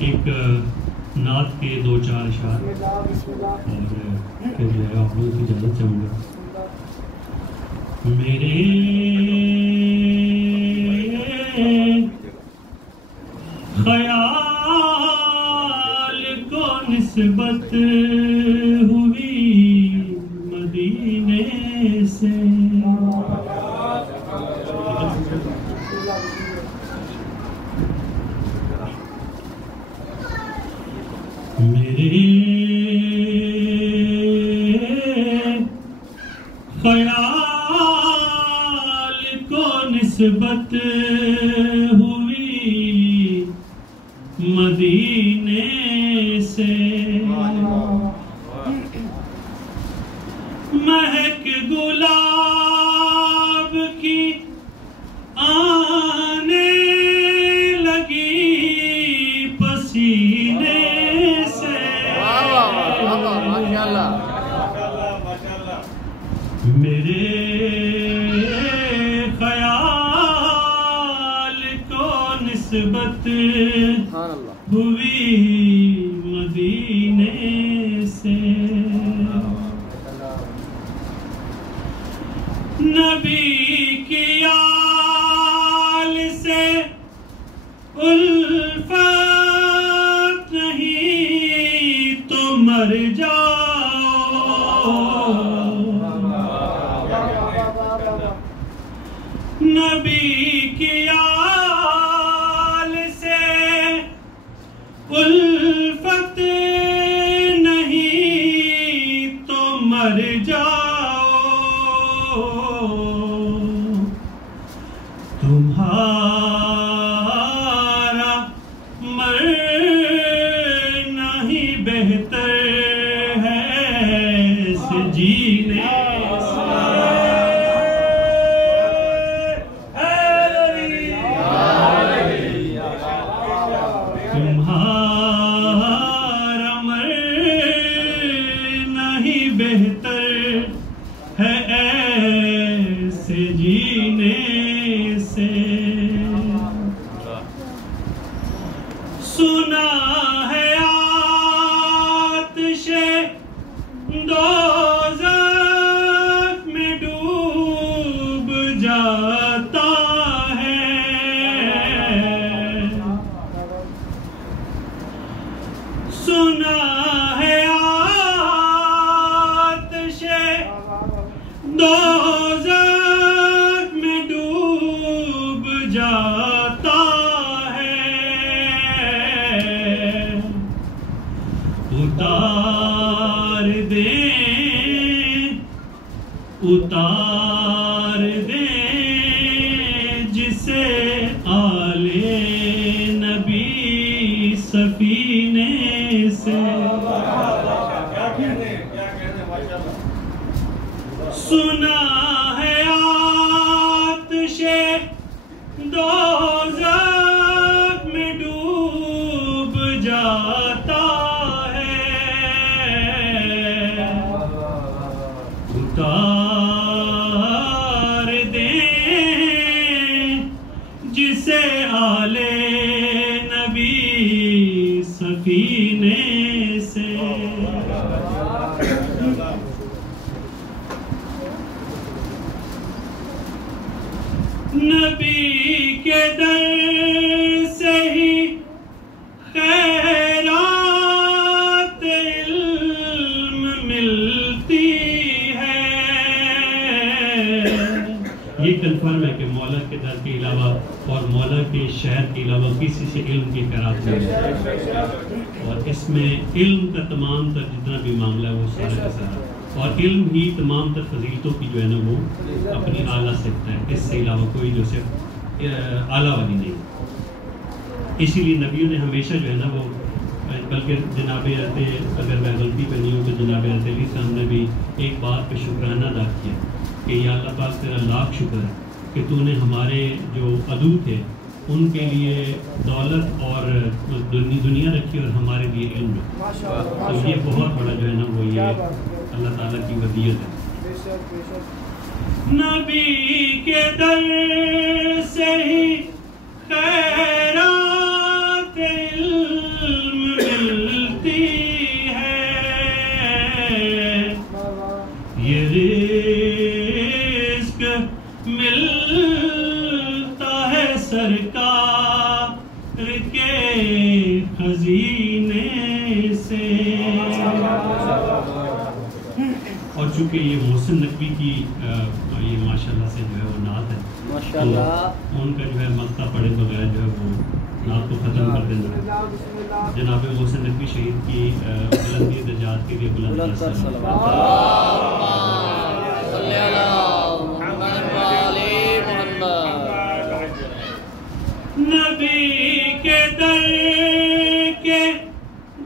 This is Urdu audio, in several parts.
ایک نعت کے 2-4 اشعار اور پھر جو ہے آپ لوگوں کی اجازت چاہوں گا. میرے خیال کو نسبت ہوئی مدینے سے، میرے خیال کو نسبت ہوئی مدینے سے، مہک گلاب کی آنے لگی پسینے سے، میرے خیال کو نسبت ہوئی مدینے سے، نبی کی آل سے الفت نہیں تو مر جاؤ، نبی کی آل سے الفت نہیں تو مر جاؤ، تمہارا مرنا ہی بہتر ہے اس جینے سے، تمہارا مرنا ہی بہتر ہے ایسے جینے سے، سنا ہے آتش دوزخ میں ڈوب جاتا ہے، سنا ہے آتش دوزخ میں ڈوب جاتا ہے، اتار دیں جسے آل نبی سفینے سے، سنا ہے آتش دوزخ میں ڈوب جاتا ہے، اتار دیں جسے آل نبی سفینے سے، نبی کے در سے ہی خیرات علم ملتی ہے، یہ کنفرم ہے کہ مولا کے در کے علاوہ اور مولا کے شہر کے علاوہ کسی سے علم کی خیرات نہیں ہے، اور اس میں علم کا تمام تر جتنا بھی معاملہ ہے وہ سارا کا سارا، اور علم ہی تمام تر فضیلتوں کی جو ہے نا وہ اپنی اعلیٰ سکتا ہے، اس سے علاوہ کوئی جو صرف اعلیٰ والی نہیں. اسی لیے نبیوں نے ہمیشہ جو ہے نا وہ، بلکہ جناب حضرت، اگر میں غلطی پہ نہیں ہوں تو جناب حضرت علی صاحب نے بھی ایک بات پہ شکرانہ ادا کیا کہ یا اللہ پاک تیرا لاکھ شکر ہے کہ تو نے ہمارے جو عدو تھے ان کے لیے دولت اور دنیا رکھی اور ہمارے لیے علم رکھی. تو یہ بہت بڑا جو ہے نا وہ یہ اللہ تعالیٰ کی ودیعت ہے. نبی کے در سے ہی خیرات علم ملتا ہے سرکار کے خزینے سے. اور چونکہ یہ محسن نقوی کی یہ ماشاءاللہ سے جو ہے وہ نعت ہے، ماشاءاللہ ان کا جو ہے مقطع پڑھے بغیر جو ہے وہ نعت کو ختم کر دینا. جناب محسن نقوی شہید کی بلندی درجات کے لیے بلند صلوات. نبی کے در کے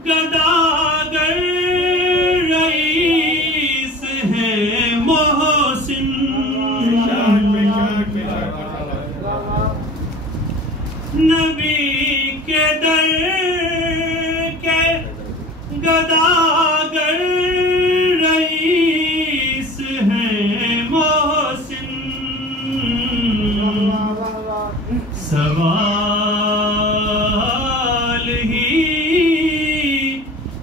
گداگر رئیس ہیں محسن. نبی کے در کے گداگر رئیس ہیں محسن. سوال ہی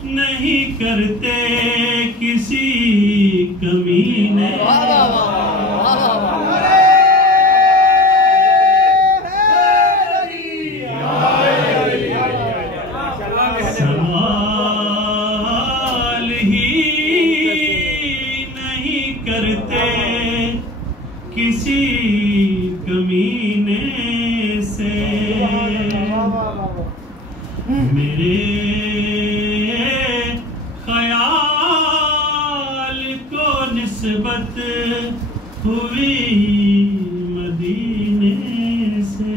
نہیں کرتے کسی کمینے. سوال ہی نہیں کرتے کسی کمینے سے. میرے خیال کو نسبت ہوئی مدینے سے.